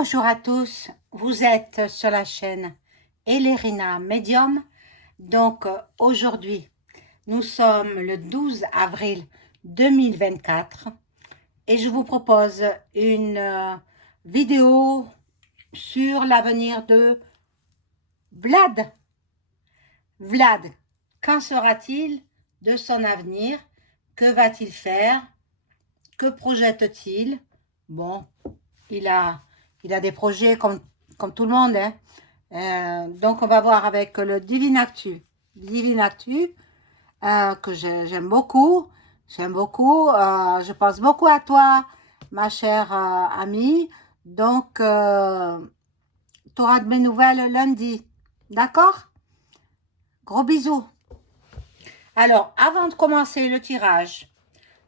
Bonjour à tous, vous êtes sur la chaîne Elérina Medium. Donc aujourd'hui, nous sommes le 12 avril 2024 et je vous propose une vidéo sur l'avenir de Vlad. Vlad, qu'en sera-t-il de son avenir? Que va-t-il faire? Que projette-t-il? Bon, il a des projets comme tout le monde, hein. Donc, on va voir avec le Divine Actu. Divine Actu, que j'aime beaucoup. J'aime beaucoup. Je pense beaucoup à toi, ma chère amie. Donc, tu auras de mes nouvelles lundi. D'accord? Gros bisous. Alors, avant de commencer le tirage,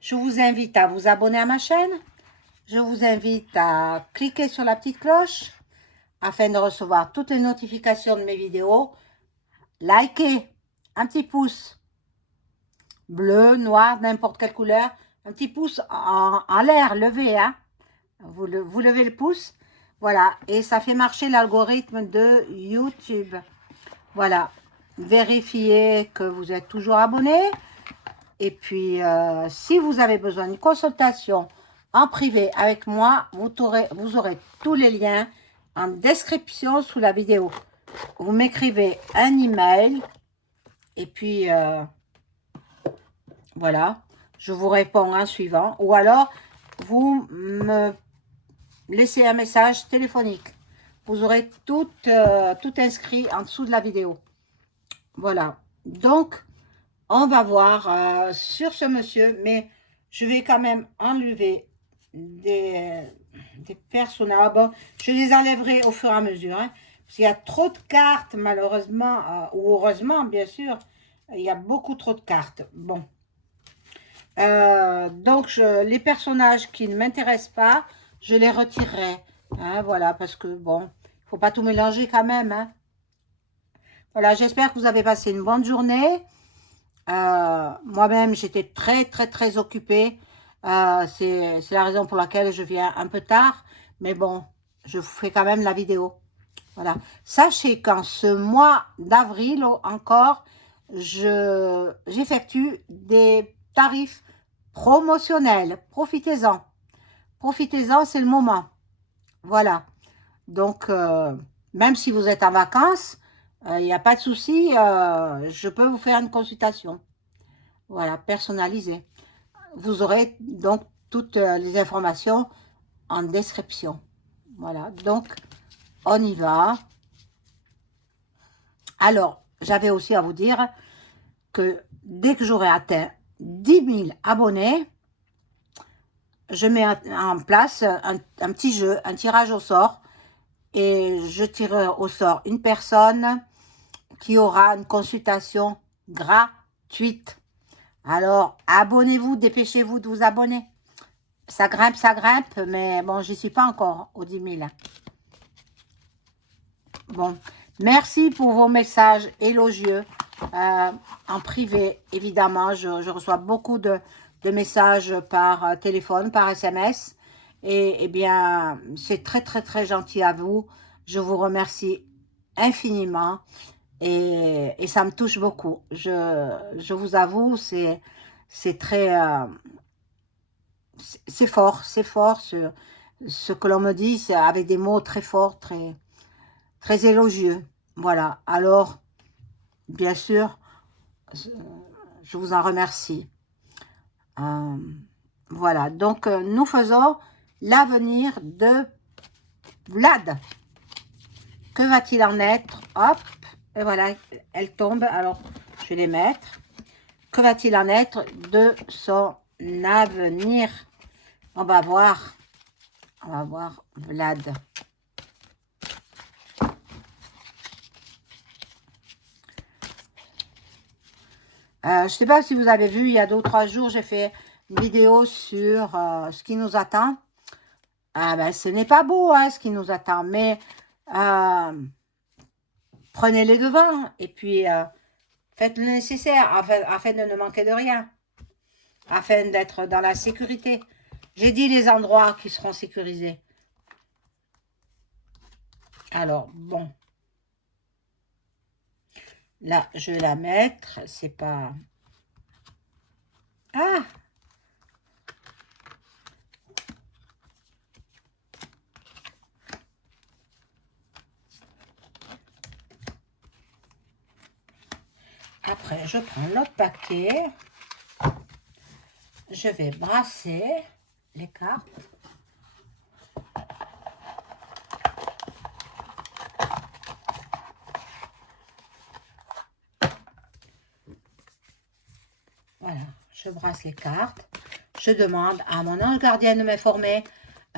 je vous invite à vous abonner à ma chaîne. Je vous invite à cliquer sur la petite cloche afin de recevoir toutes les notifications de mes vidéos. Likez, un petit pouce bleu, noir, n'importe quelle couleur, un petit pouce en l'air, levé, hein. Vous levez le pouce, voilà, et ça fait marcher l'algorithme de YouTube. Voilà, vérifiez que vous êtes toujours abonné. Et puis, si vous avez besoin d'une consultation en privé avec moi, vous aurez tous les liens en description sous la vidéo. Vous m'écrivez un email et puis voilà, je vous réponds en suivant. Ou alors, vous me laissez un message téléphonique. Vous aurez tout inscrit en dessous de la vidéo. Voilà, donc on va voir sur ce monsieur, mais je vais quand même enlever des personnages. Bon, je les enlèverai au fur et à mesure, hein, parce qu'il y a trop de cartes, malheureusement, ou heureusement, bien sûr, il y a beaucoup trop de cartes. Bon, donc les personnages qui ne m'intéressent pas, je les retirerai, hein, voilà, parce que bon, il ne faut pas tout mélanger quand même, hein. Voilà, j'espère que vous avez passé une bonne journée. Moi-même, j'étais très occupée. C'est la raison pour laquelle je viens un peu tard. Mais bon, je vous fais quand même la vidéo. Voilà. Sachez qu'en ce mois d'avril encore, j'effectue des tarifs promotionnels. Profitez-en. Profitez-en, c'est le moment. Voilà. Donc, même si vous êtes en vacances, il n'y a pas de souci, je peux vous faire une consultation. Voilà, personnalisée. Vous aurez donc toutes les informations en description. Voilà, donc on y va. Alors, j'avais aussi à vous dire que dès que j'aurai atteint 10 000 abonnés, je mets en place un petit jeu, un tirage au sort, et je tire au sort une personne qui aura une consultation gratuite. Alors, abonnez-vous, dépêchez-vous de vous abonner. Ça grimpe, mais bon, j'y suis pas encore aux 10 000. Bon, merci pour vos messages élogieux. En privé, évidemment, je reçois beaucoup de messages par téléphone, par SMS. Et bien, c'est très gentil à vous. Je vous remercie infiniment. Et ça me touche beaucoup. Je vous avoue, c'est très... c'est fort ce que l'on me dit, c'est avec des mots très forts, très élogieux. Voilà, alors, bien sûr, je vous en remercie. Voilà, donc nous faisons l'avenir de Vlad. Que va-t-il en être? Hop, et voilà, elle tombe, alors je vais les mettre. Que va-t-il en être de son avenir? On va voir Vlad. Je ne sais pas si vous avez vu, il y a 2 ou 3 jours, j'ai fait une vidéo sur ce qui nous attend. Ben, ce n'est pas beau, hein, ce qui nous attend, mais prenez les devants et puis faites le nécessaire afin de ne manquer de rien, afin d'être dans la sécurité. J'ai dit les endroits qui seront sécurisés. Alors, bon, là, je vais la mettre. C'est pas... Ah! Après, je prends l'autre paquet. Je vais brasser les cartes. Voilà, je brasse les cartes. Je demande à mon ange gardien de m'informer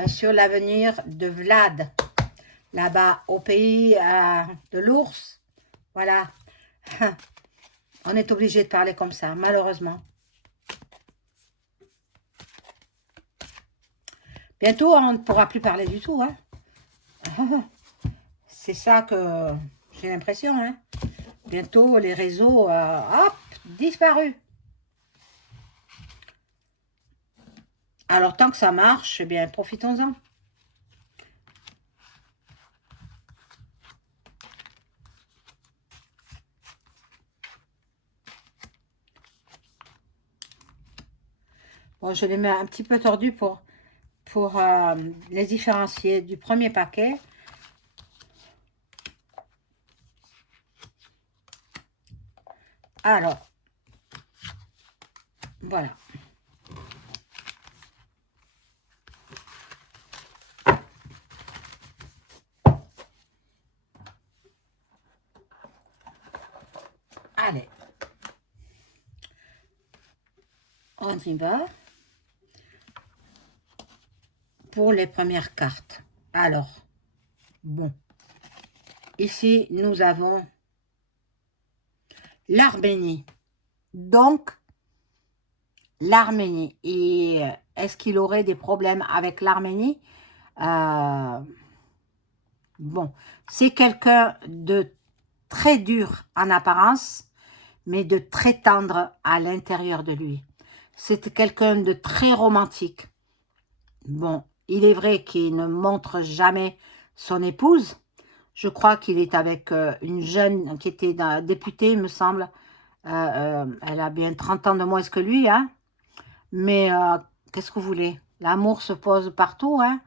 sur l'avenir de Vlad, là-bas au pays de l'ours. Voilà, on est obligé de parler comme ça, malheureusement. Bientôt, on ne pourra plus parler du tout. Hein. C'est ça que j'ai l'impression. Hein. Bientôt, les réseaux, hop, disparus. Alors, tant que ça marche, eh bien, profitons-en. Bon, je les mets un petit peu tordus pour les différencier du premier paquet. Alors, voilà. Allez, on y va pour les premières cartes. Alors, bon, ici, nous avons l'Arménie. Donc, l'Arménie. Et est-ce qu'il aurait des problèmes avec l'Arménie? Bon, c'est quelqu'un de très dur en apparence, mais de très tendre à l'intérieur de lui. C'est quelqu'un de très romantique. Bon, il est vrai qu'il ne montre jamais son épouse. Je crois qu'il est avec une jeune qui était députée, il me semble. Elle a bien 30 ans de moins que lui, hein. Mais qu'est-ce que vous voulez? L'amour se pose partout, hein.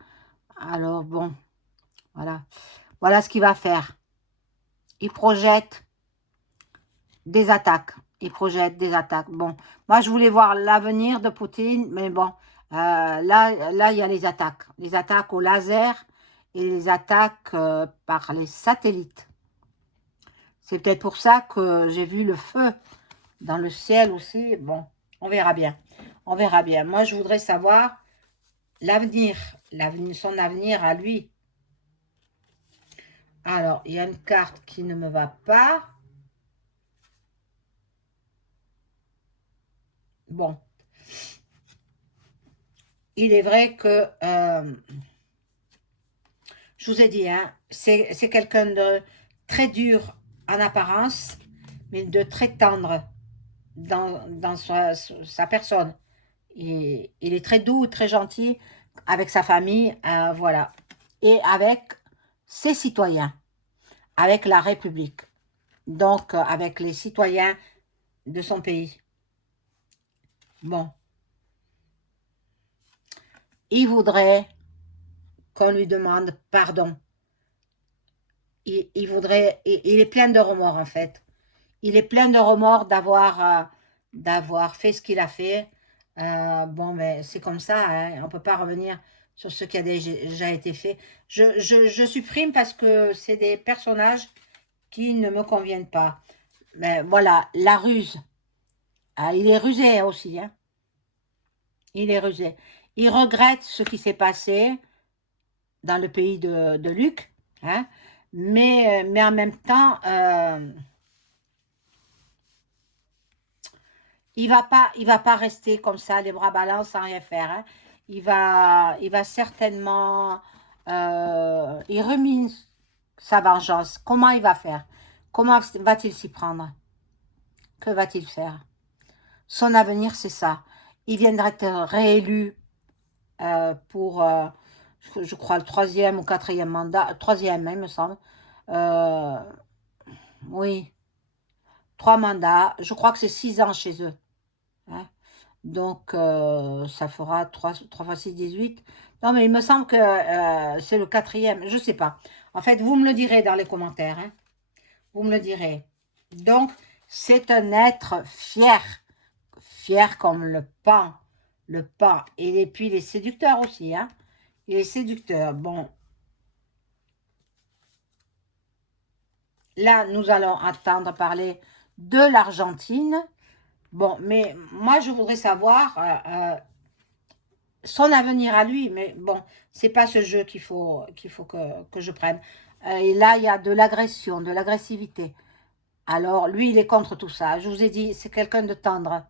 Alors bon, voilà. Voilà ce qu'il va faire. Il projette des attaques. Il projette des attaques. Bon, moi, je voulais voir l'avenir de Poutine, mais bon, là, il y a les attaques. Les attaques au laser et les attaques par les satellites. C'est peut-être pour ça que j'ai vu le feu dans le ciel aussi. Bon, on verra bien. On verra bien. Moi, je voudrais savoir l'avenir, son avenir à lui. Alors, il y a une carte qui ne me va pas. Bon. Il est vrai que, je vous ai dit, hein, c'est quelqu'un de très dur en apparence, mais de très tendre dans sa personne. Il est très doux, très gentil avec sa famille, voilà. Et avec ses citoyens, avec la République, donc avec les citoyens de son pays. Bon. Il voudrait qu'on lui demande pardon. Il voudrait, il est plein de remords en fait. Il est plein de remords d'avoir fait ce qu'il a fait. Bon, mais c'est comme ça, hein, on ne peut pas revenir sur ce qui a déjà été fait. Je supprime parce que c'est des personnages qui ne me conviennent pas. Mais voilà, la ruse. Ah, il est rusé aussi, hein. Il est rusé. Il regrette ce qui s'est passé dans le pays de Luc, hein, mais en même temps, il va pas rester comme ça, les bras ballants sans rien faire. Hein. Il va certainement, il rumine sa vengeance. Comment il va faire? Comment va-t-il s'y prendre? Que va-t-il faire? Son avenir, c'est ça. Il viendra être réélu pour, je crois le troisième ou quatrième mandat, troisième, hein, il me semble. Euh, oui, 3 mandats. Je crois que c'est 6 ans chez eux. Hein. Donc, ça fera 3 fois 6, 18. Non, mais il me semble que c'est le quatrième. Je ne sais pas. En fait, vous me le direz dans les commentaires. Hein. Vous me le direz. Donc, c'est un être fier. Fier comme le pain. Le pain. Et puis, il est séducteur aussi. Hein. Il est séducteur. Bon. Là, nous allons entendre parler de l'Argentine. Bon, mais moi, je voudrais savoir son avenir à lui. Mais bon, c'est pas ce jeu qu'il faut que je prenne. Et là, il y a de l'agression, de l'agressivité. Alors, lui, il est contre tout ça. Je vous ai dit, c'est quelqu'un de tendre.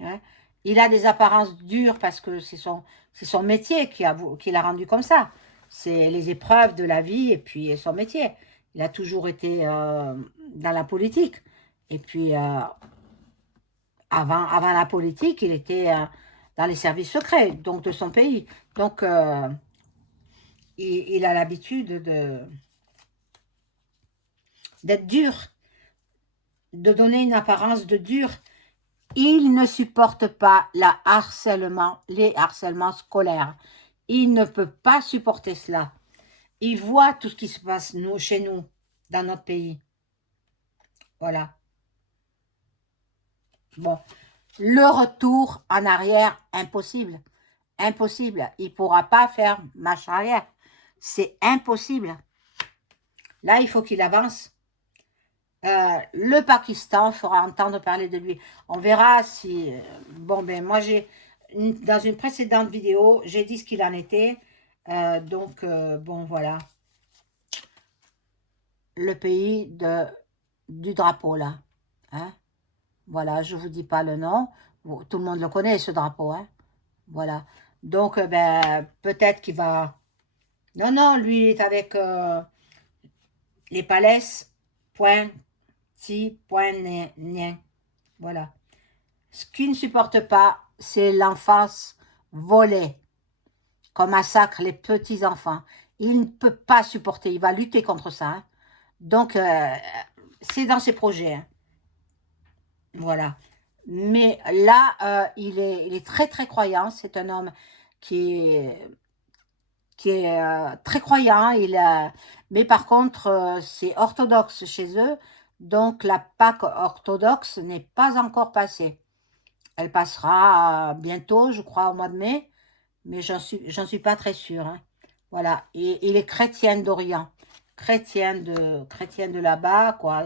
Hein. Il a des apparences dures parce que c'est son métier qui l'a rendu comme ça. C'est les épreuves de la vie et puis son métier. Il a toujours été dans la politique. Et puis, avant la politique, il était dans les services secrets, donc de son pays. Donc, il a l'habitude d'être dur, de donner une apparence de dur. Il ne supporte pas les harcèlements scolaires. Il ne peut pas supporter cela. Il voit tout ce qui se passe chez nous, dans notre pays. Voilà. Bon. Le retour en arrière, impossible. Impossible. Il ne pourra pas faire marche arrière. C'est impossible. Là, il faut qu'il avance. Le Pakistan fera entendre parler de lui. On verra si... bon, ben moi, dans une précédente vidéo, j'ai dit ce qu'il en était. Donc, bon, voilà. Le pays du drapeau, là. Hein? Voilà, je ne vous dis pas le nom. Tout le monde le connaît, ce drapeau. Hein? Voilà. Donc, ben, peut-être qu'il va... Non, non, lui, il est avec les palais, point, si, point, nien. Voilà. Ce qu'il ne supporte pas, c'est l'enfance volée, qu'on massacre les petits-enfants. Il ne peut pas supporter, il va lutter contre ça. Hein. Donc, c'est dans ses projets. Hein. Voilà. Mais là, il est très, très croyant. C'est un homme qui est très croyant. Mais par contre, c'est orthodoxe chez eux. Donc, la Pâque orthodoxe n'est pas encore passée. Elle passera bientôt, je crois, au mois de mai. Mais j'en suis pas très sûre. Hein. Voilà. Et il est chrétien d'Orient. Chrétien de là-bas, quoi.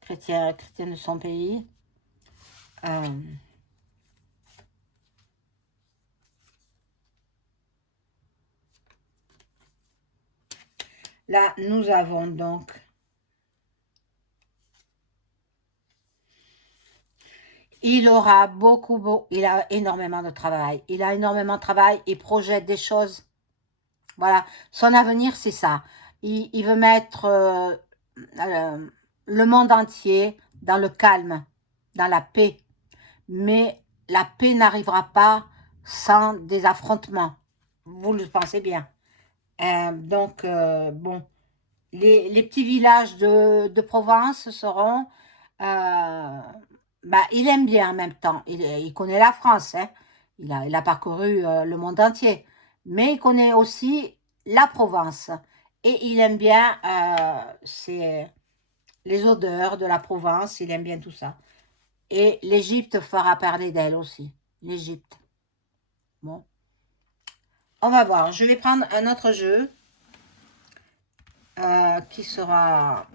Chrétien de son pays. Là, nous avons donc... Il aura il a énormément de travail. Il a énormément de travail, il projette des choses. Voilà, son avenir, c'est ça. Il veut mettre le monde entier dans le calme, dans la paix. Mais la paix n'arrivera pas sans des affrontements. Vous le pensez bien. Donc, bon, les petits villages de Provence seront... bah, il aime bien en même temps. Il connaît la France. Hein. Il a parcouru le monde entier. Mais il connaît aussi la Provence. Et il aime bien les odeurs de la Provence. Il aime bien tout ça. Et l'Égypte fera parler d'elle aussi. L'Égypte. Bon. On va voir. Je vais prendre un autre jeu qui sera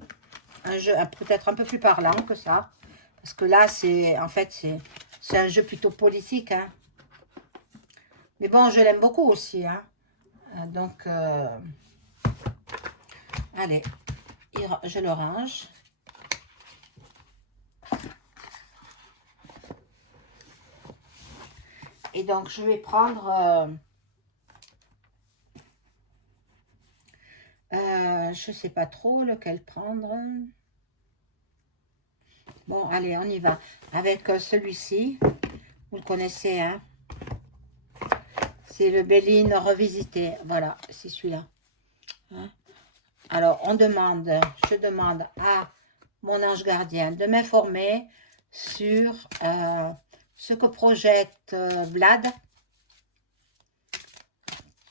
un jeu peut-être un peu plus parlant que ça. Parce que là, en fait, c'est un jeu plutôt politique. Hein. Mais bon, je l'aime beaucoup aussi. Hein. Donc, allez, je le range. Et donc, je vais prendre... je ne sais pas trop lequel prendre. Bon, allez, on y va. Avec celui-ci, vous le connaissez, hein. C'est le Béline revisité. Voilà, c'est celui-là. Hein. Alors, je demande à mon ange gardien de m'informer sur ce que projette Vlad.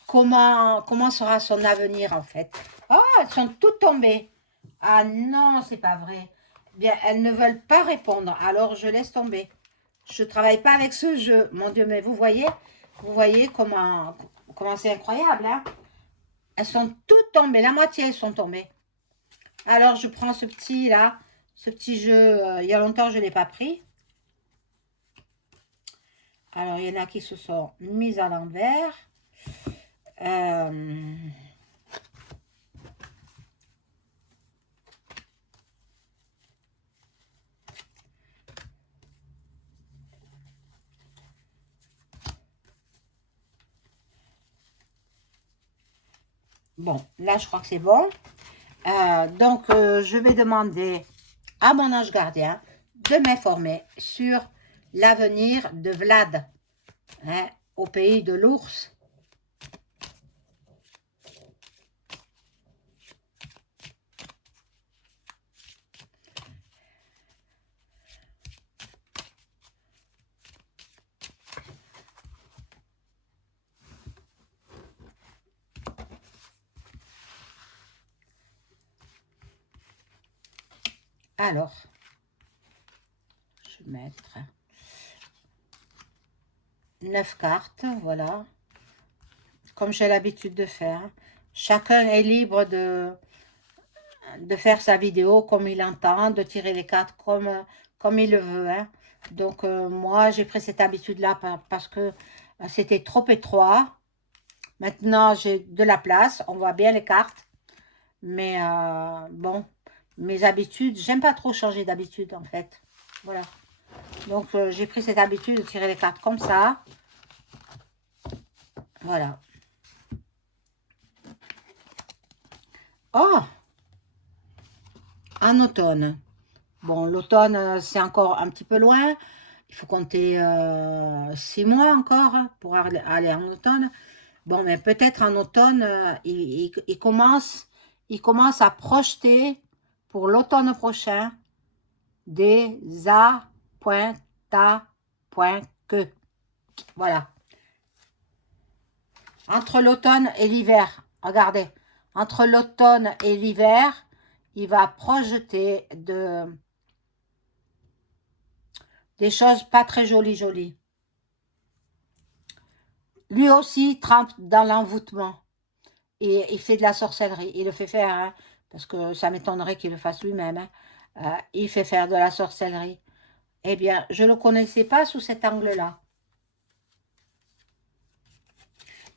Comment sera son avenir en fait. Oh, elles sont toutes tombées. Ah non, c'est pas vrai. Bien, elles ne veulent pas répondre. Alors, je laisse tomber. Je ne travaille pas avec ce jeu. Mon Dieu, mais vous voyez comment c'est incroyable. Hein? Elles sont toutes tombées. La moitié, elles sont tombées. Alors, je prends ce petit là. Ce petit jeu, il y a longtemps, je ne l'ai pas pris. Alors, il y en a qui se sont mises à l'envers. Bon, là, je crois que c'est bon. Donc, je vais demander à mon ange gardien de m'informer sur l'avenir de Vlad, hein, au pays de l'ours. Alors, je vais mettre 9 cartes, voilà, comme j'ai l'habitude de faire. Chacun est libre de faire sa vidéo comme il entend, de tirer les cartes comme il le veut. Hein. Donc, moi, j'ai pris cette habitude-là parce que c'était trop étroit. Maintenant, j'ai de la place, on voit bien les cartes. Mais bon, mes habitudes, j'aime pas trop changer d'habitude en fait. Voilà. Donc, j'ai pris cette habitude de tirer les cartes comme ça. Voilà. Oh! En automne. Bon, l'automne, c'est encore un petit peu loin. Il faut compter 6 mois encore pour aller en automne. Bon, mais peut-être en automne, il commence à projeter pour l'automne prochain des A.ta.que. Voilà. Entre l'automne et l'hiver, regardez, entre l'automne et l'hiver, il va projeter des choses pas très jolies. Lui aussi trempe dans l'envoûtement. Et il fait de la sorcellerie. Il le fait faire, hein, parce que ça m'étonnerait qu'il le fasse lui-même. Hein. Il fait faire de la sorcellerie. Eh bien, je ne le connaissais pas sous cet angle-là.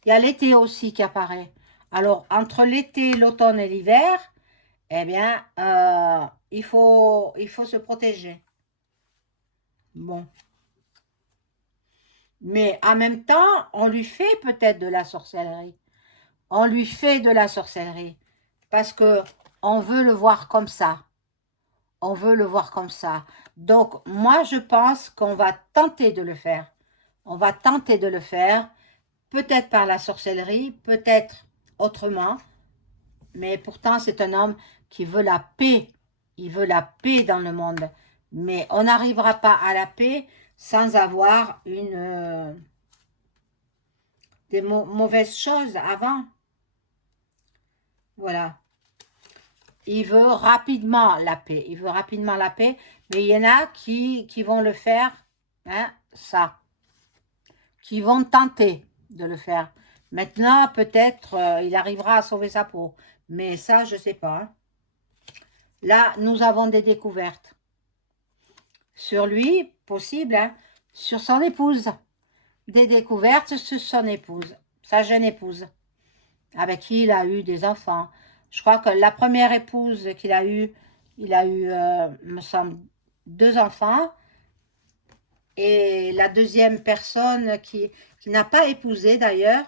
Il y a l'été aussi qui apparaît. Alors, entre l'été, l'automne et l'hiver, eh bien, il faut se protéger. Bon. Mais en même temps, on lui fait peut-être de la sorcellerie. On lui fait de la sorcellerie. Parce que on veut le voir comme ça. On veut le voir comme ça. Donc, moi, je pense qu'on va tenter de le faire. On va tenter de le faire. Peut-être par la sorcellerie, peut-être autrement. Mais pourtant, c'est un homme qui veut la paix. Il veut la paix dans le monde. Mais on n'arrivera pas à la paix sans avoir des mauvaises choses avant. Voilà. Il veut rapidement la paix. Il veut rapidement la paix. Mais il y en a qui vont le faire, hein, ça. Qui vont tenter de le faire. Maintenant, peut-être, il arrivera à sauver sa peau. Mais ça, je ne sais pas. Hein. Là, nous avons des découvertes. Sur lui, possible, hein, sur son épouse. Des découvertes sur son épouse, sa jeune épouse, avec qui il a eu des enfants. Je crois que la première épouse qu'il a eue, il a eu, me semble, 2 enfants. Et la deuxième personne qui n'a pas épousé d'ailleurs,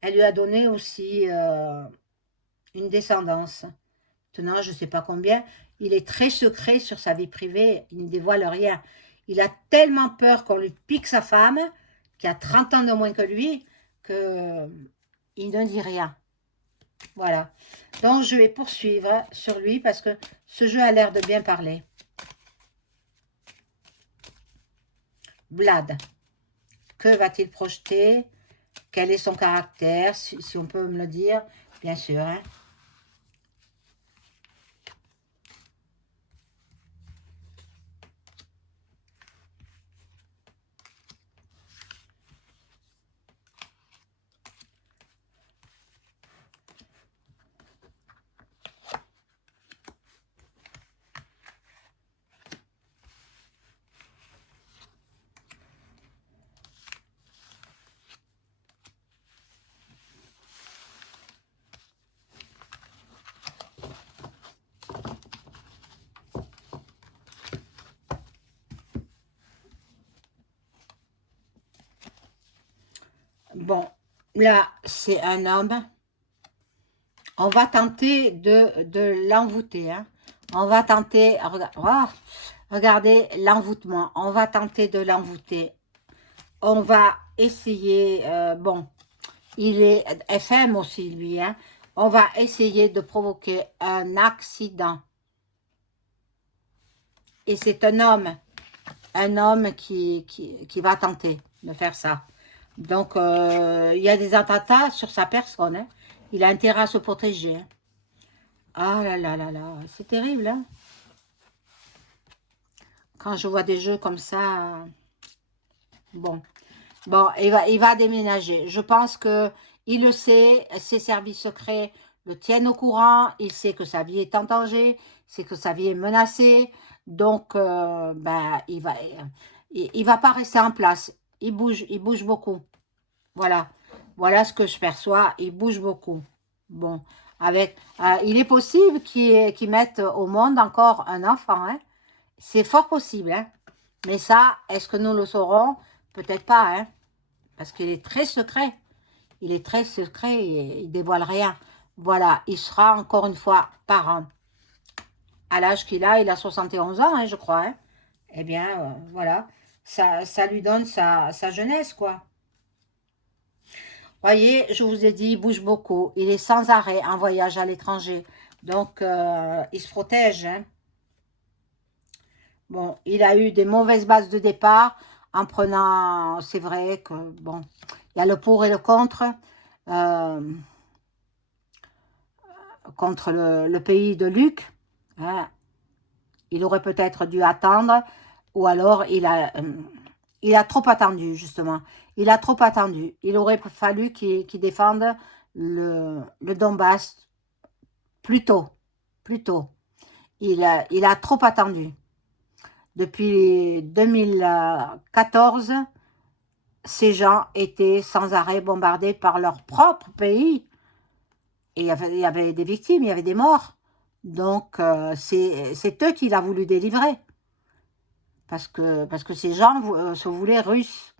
elle lui a donné aussi une descendance. Maintenant, je ne sais pas combien. Il est très secret sur sa vie privée, il ne dévoile rien. Il a tellement peur qu'on lui pique sa femme, qui a 30 ans de moins que lui, que il ne dit rien. Voilà. Donc, je vais poursuivre sur lui parce que ce jeu a l'air de bien parler. Vlad, que va-t-il projeter? Quel est son caractère? Si on peut me le dire, bien sûr. Hein. Bon, là, c'est un homme. On va tenter de l'envoûter. Hein. On va tenter... regardez l'envoûtement. On va tenter de l'envoûter. On va essayer... bon, il est FM aussi, lui. Hein. On va essayer de provoquer un accident. Et c'est un homme qui va tenter de faire ça. Donc, il y a des attentats sur sa personne. Hein. Il a intérêt à se protéger. Hein. Ah là là là là, c'est terrible. Hein. Quand je vois des jeux comme ça, bon. Bon, il va déménager. Je pense que il le sait, ses services secrets le tiennent au courant. Il sait que sa vie est en danger, c'est que sa vie est menacée. Donc, ben, il va pas rester en place. Il bouge beaucoup. Voilà, voilà ce que je perçois. Il bouge beaucoup. Bon, il est possible qu'il mette au monde encore un enfant. Hein. C'est fort possible. Hein. Mais ça, est-ce que nous le saurons? Peut-être pas. Hein. Parce qu'il est très secret. Il est très secret et il dévoile rien. Voilà, il sera encore une fois parent. À l'âge qu'il a, il a 71 ans, hein, je crois. Hein. Eh bien, voilà, ça lui donne sa jeunesse, quoi. Voyez, je vous ai dit, il bouge beaucoup. Il est sans arrêt en voyage à l'étranger. Donc, il se protège. Hein. Bon, il a eu des mauvaises bases de départ en prenant, c'est vrai que, bon, il y a le pour et le contre. Euh, contre le pays de Luc. Hein. Il aurait peut-être dû attendre, ou alors il a trop attendu, justement. Il a trop attendu. Il aurait fallu qu'il défende le Donbass plus tôt. Plus tôt. Il a trop attendu. Depuis 2014, ces gens étaient sans arrêt bombardés par leur propre pays. Et il y avait des victimes, il y avait des morts. Donc, c'est eux qu'il a voulu délivrer. Parce que ces gens se voulaient russes.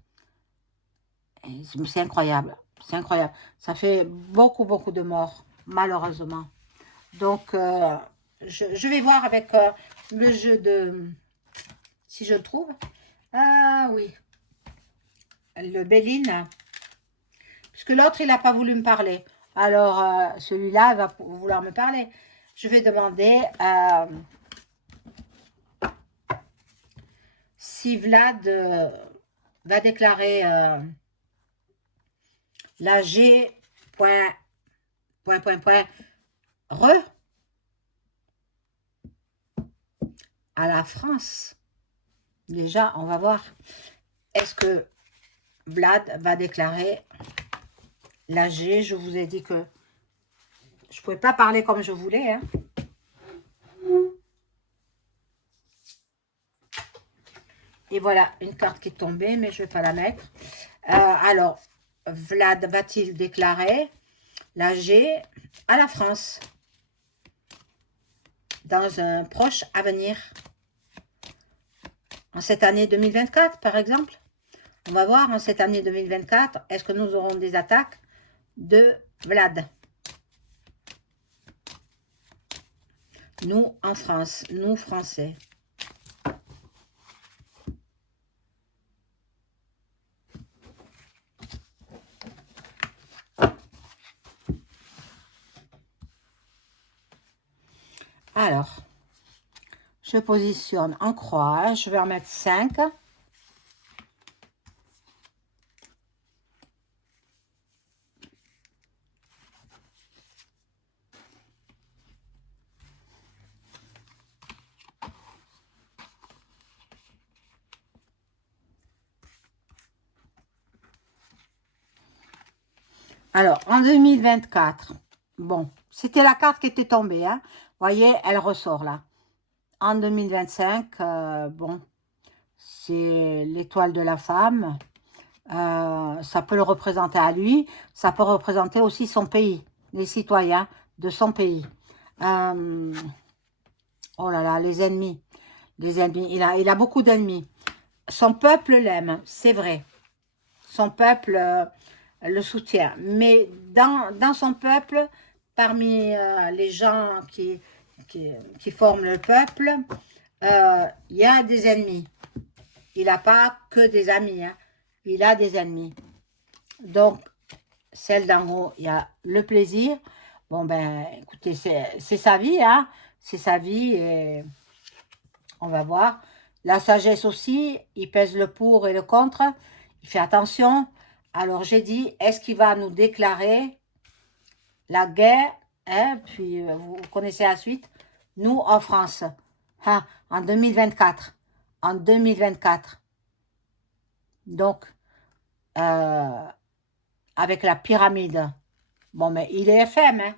C'est incroyable. C'est incroyable. Ça fait beaucoup, beaucoup de morts, malheureusement. Donc, je vais voir avec le jeu de... Si je le trouve. Ah oui. Le Béline. Puisque l'autre, il n'a pas voulu me parler. Alors, celui-là va vouloir me parler. Je vais demander si Vlad va déclarer la G... Re à la France. Déjà, on va voir. Est-ce que Vlad va déclarer la G? Je vous ai dit que je ne pouvais pas parler comme je voulais. Hein. Et voilà, une carte qui est tombée, mais je ne vais pas la mettre. Alors, Vlad va-t-il déclarer la G à la France dans un proche avenir? En cette année 2024, par exemple? On va voir en cette année 2024, est-ce que nous aurons des attaques de Vlad? Nous, en France, nous, Français. Alors, je positionne en croix, hein. Je vais en mettre 5. Alors, en 2024, bon, c'était la carte qui était tombée, hein. Vous voyez, elle ressort là. En 2025, bon, c'est l'étoile de la femme. Ça peut le représenter à lui, ça peut représenter aussi son pays, les citoyens de son pays. Oh là là, les ennemis, il a beaucoup d'ennemis. Son peuple l'aime, c'est vrai. Son peuple le soutient. Mais dans son peuple, parmi les gens qui forment le peuple, il y a des ennemis. Il n'a pas que des amis, hein. Il a des ennemis. Donc, celle d'en haut, il y a le plaisir. Bon, ben, écoutez, c'est sa vie, hein. C'est sa vie et on va voir. La sagesse aussi, il pèse le pour et le contre. Il fait attention. Alors, j'ai dit, est-ce qu'il va nous déclarer la guerre, hein? Puis, vous connaissez la suite. Nous, en France, hein, en 2024. En 2024. Donc, avec la pyramide. Bon, mais il est FM, hein,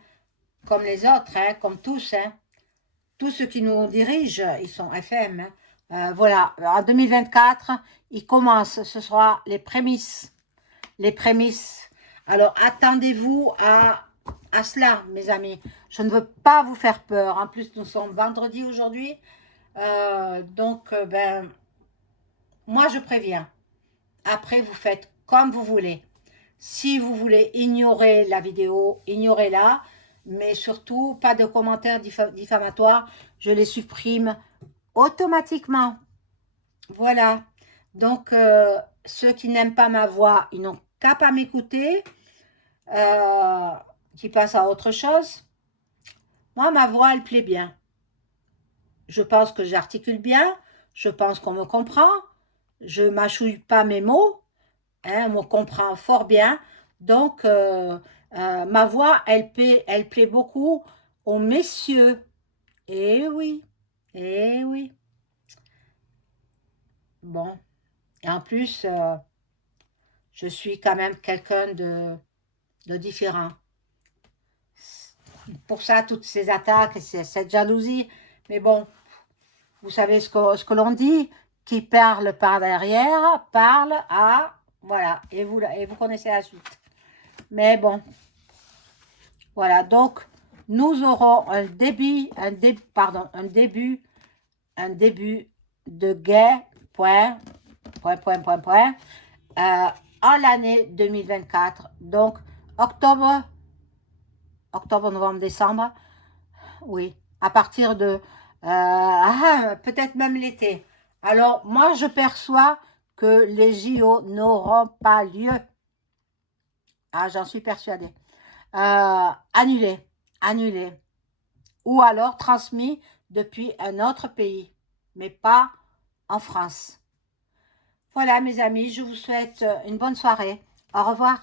comme les autres, hein, comme tous. Hein. Tous ceux qui nous dirigent, ils sont FM. Hein. Voilà, en 2024, il commence, ce sera les prémices. Les prémices. Alors, attendez-vous à cela, mes amis. Je ne veux pas vous faire peur. En plus, nous sommes vendredi aujourd'hui. Donc, ben, moi, je préviens. Après, vous faites comme vous voulez. Si vous voulez ignorer la vidéo, ignorez-la. Mais surtout, pas de commentaires diffamatoires. Je les supprime automatiquement. Voilà. Donc, ceux qui n'aiment pas ma voix, ils n'ont qu'à pas m'écouter. Qui passent à autre chose. Moi, ma voix, elle plaît bien. Je pense que j'articule bien. Je pense qu'on me comprend. Je mâchouille pas mes mots. Hein, on me comprend fort bien. Donc, ma voix, elle plaît beaucoup aux messieurs. Eh oui, eh oui. Bon, et en plus, je suis quand même quelqu'un de différent. Pour ça, toutes ces attaques, cette jalousie. Mais bon, vous savez ce que l'on dit, qui parle par derrière, parle à... Voilà, et vous connaissez la suite. Mais bon, voilà, donc nous aurons un début de guerre, en l'année 2024. Donc, octobre, novembre, décembre, oui, à partir de, peut-être même l'été. Alors, moi, je perçois que les JO n'auront pas lieu. Ah, j'en suis persuadée. Annulé, annulé. Ou alors transmis depuis un autre pays, mais pas en France. Voilà, mes amis, je vous souhaite une bonne soirée. Au revoir.